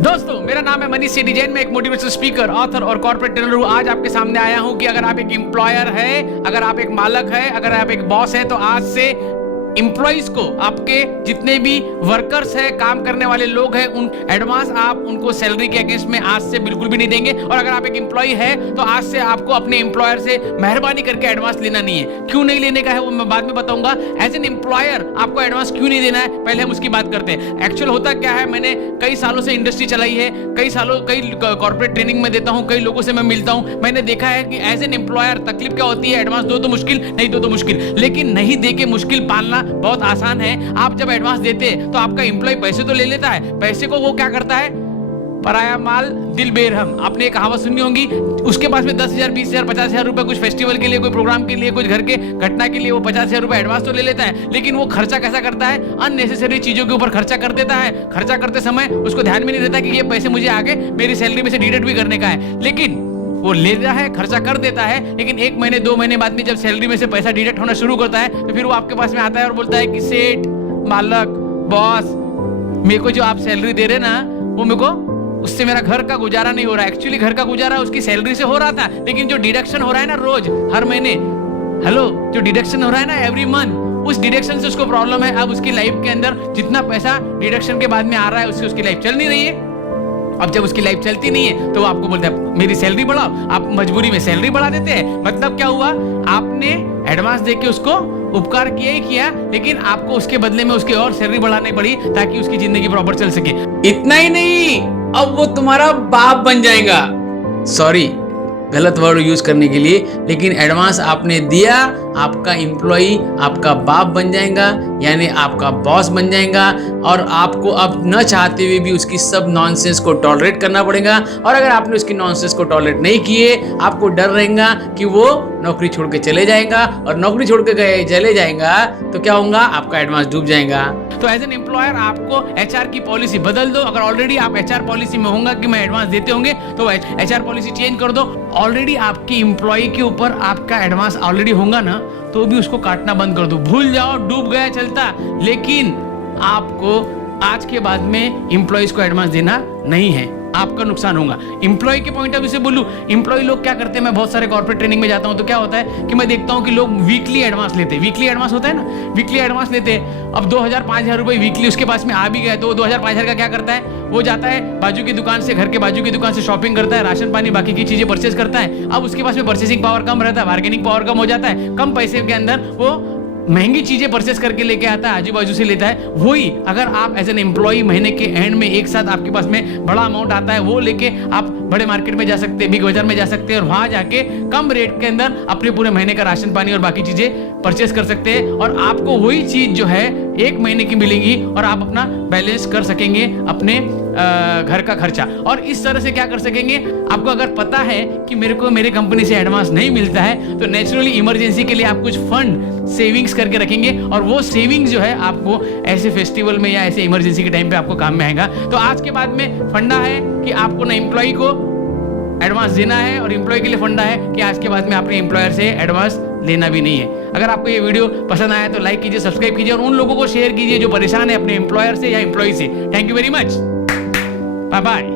दोस्तों, मेरा नाम है मनीष सेठी जैन। मैं एक मोटिवेशनल स्पीकर, ऑथर और कॉर्पोरेट ट्रेनर हूँ। आज आपके सामने आया हूँ कि अगर आप एक एम्प्लॉयर है, अगर आप एक मालक है, अगर आप एक बॉस है, तो आज से एम्प्लॉइज को, आपके जितने भी वर्कर्स है, काम करने वाले लोग हैं, उन एडवांस आप उनको सैलरी के अगेंस्ट में आज से बिल्कुल भी नहीं देंगे। और अगर आप एक एम्प्लॉय है तो आज से आपको अपने एम्प्लॉयर से मेहरबानी करके एडवांस लेना नहीं है। क्यों नहीं लेने का है वो मैं बाद में बताऊंगा। एज एन एम्प्लॉयर आपको एडवांस क्यों नहीं देना है, पहले हम उसकी बात करते हैं। एक्चुअल होता क्या है, मैंने कई सालों से इंडस्ट्री चलाई है, कई कॉर्पोरेट ट्रेनिंग में देता हूं, कई लोगों से मैं मिलता हूं। मैंने देखा है कि एज एन एम्प्लॉयर तकलीफ क्या होती है, एडवांस दो तो मुश्किल, नहीं दो तो मुश्किल, लेकिन नहीं दे के मुश्किल पालना बहुत आसान है। आप जब एडवांस देते हैं तो आपका एम्प्लॉय पैसे तो ले लेता है, पैसे को वो क्या करता है, पराया माल दिल बेरहम। आपने एक कहावत सुनी होगी। उसके पास में 10,000, 20,000, 50,000 रुपए कुछ फेस्टिवल के लिए, कोई प्रोग्राम के लिए, कुछ घर के घटना के लिए वो 50,000 रुपए एडवांस तो ले लेता है, लेकिन वो खर्चा कैसा करता है, अननेसेसरी चीजों के ऊपर खर्चा कर देता है। खर्चा करते समय उसको ध्यान में नहीं रहता कि ये पैसे मुझे आगे मेरी सैलरी में से डिडक्ट भी करने का है, लेकिन वो ले रहा है, खर्चा कर देता है। लेकिन 1 महीने 2 महीने बाद में जब सैलरी में से पैसा डिडक्ट होना शुरू करता है तो फिर वो आपके पास में आता है और बोलता है कि सेठ, मालक, बॉस, मेरे को जो आप सैलरी दे रहे ना, वो मेरे को, उससे मेरा घर का गुजारा नहीं हो रहा है। एक्चुअली घर का गुजारा उसकी सैलरी से हो रहा था, लेकिन जो डिडक्शन हो रहा है ना रोज, हर महीने, हेलो, जो डिडक्शन हो रहा है ना एवरी मंथ, उस डिडक्शन से उसको प्रॉब्लम है। अब उसकी लाइफ के अंदर जितना पैसा डिडक्शन के बाद में आ रहा है उससे उसकी लाइफ चल नहीं रही है। अब जब उसकी लाइफ चलती नहीं है तो वो आपको बोलता है मेरी सैलरी बढ़ाओ। आप मजबूरी में सैलरी बढ़ा देते हैं। मतलब क्या हुआ, आपने एडवांस देके उसको उपकार किया ही किया, लेकिन आपको उसके बदले में उसकी और सैलरी बढ़ानी पड़ी ताकि उसकी जिंदगी प्रॉपर चल सके। इतना ही नहीं, अब वो तुम्हारा बाप बन जाएगा। सॉरी गलत वर्ड यूज करने के लिए, लेकिन एडवांस आपने दिया, आपका एम्प्लॉई आपका बाप बन जाएगा, यानी आपका बॉस बन जाएगा। और आपको अब न चाहते हुए भी उसकी सब नॉनसेंस को टॉलरेट करना पड़ेगा। और अगर आपने उसकी नॉनसेंस को टॉलरेट नहीं किए, आपको डर रहेगा कि वो नौकरी छोड़ के चले जाएगा, और नौकरी छोड़ के चले जाएगा तो क्या होगा, आपका एडवांस डूब जाएगा। तो एज एन एम्प्लॉयर आपको एचआर की पॉलिसी बदल दो। अगर ऑलरेडी आप एचआर पॉलिसी में होंगे कि मैं एडवांस देते होंगे तो एचआर पॉलिसी चेंज कर दो। ऑलरेडी आपके एम्प्लॉय के ऊपर आपका एडवांस ऑलरेडी होगा ना, तो भी उसको काटना बंद कर दो। भूल जाओ, डूब गया चलता, लेकिन आपको आज के बाद में एम्प्लॉइज को एडवांस देना नहीं है, आपका नुकसान होगा। एम्प्लॉय के पॉइंट ऑफ व्यू से बोलूं, एम्प्लॉय लोग क्या करते हैं, मैं बहुत सारे कॉर्पोरेट ट्रेनिंग में जाता हूं तो क्या होता है कि मैं देखता हूं कि लोग वीकली एडवांस लेते हैं। वीकली एडवांस होता है ना, वीकली एडवांस लेते हैं। अब 2,000, 5,000 रुपए वीकली उसके पास में आ भी गए तो 2,000, 5,000 का क्या करता है, वो जाता है बाजू की दुकान से, घर के बाजू की दुकान से शॉपिंग करता है, राशन पानी बाकी की चीजें परचेज करता है। अब उसके पास में परचेसिंग पावर कम रहता है, बार्गेनिंग पावर कम हो जाता है। कम पैसे के अंदर वो महंगी चीजें परचेस करके लेके आता है, आजू बाजू से लेता है। वही अगर आप एज एन एम्प्लॉय महीने के एंड में एक साथ आपके पास में बड़ा अमाउंट आता है, वो लेके आप बड़े मार्केट में जा सकते हैं, बिग बाजार में जा सकते हैं, और वहां जाके कम रेट के अंदर अपने पूरे महीने का राशन पानी और बाकी चीजें परचेस कर सकते हैं। और आपको वही चीज जो है 1 महीने की मिलेगी और आप अपना बैलेंस कर सकेंगे, अपने घर का खर्चा। और इस तरह से क्या कर सकेंगे, आपको अगर पता है कि मेरे को मेरे कंपनी से एडवांस नहीं मिलता है तो नेचुरली इमरजेंसी के लिए आप कुछ फंड सेविंग्स करके रखेंगे, और वो सेविंग्स जो है आपको ऐसे फेस्टिवल में या ऐसे इमरजेंसी के टाइम पे आपको काम में आएगा। तो आज के बाद में फंडा है कि आपको ना एम्प्लॉय को एडवांस देना है, और एम्प्लॉय के लिए फंडा है कि आज के बाद में आपने एम्प्लॉयर से एडवांस लेना भी नहीं है। अगर आपको ये वीडियो पसंद आया तो लाइक कीजिए, सब्सक्राइब कीजिए, और उन लोगों को शेयर कीजिए जो परेशान है अपने एम्प्लॉयर से या एम्प्लॉय से। Thank you very much, bye bye.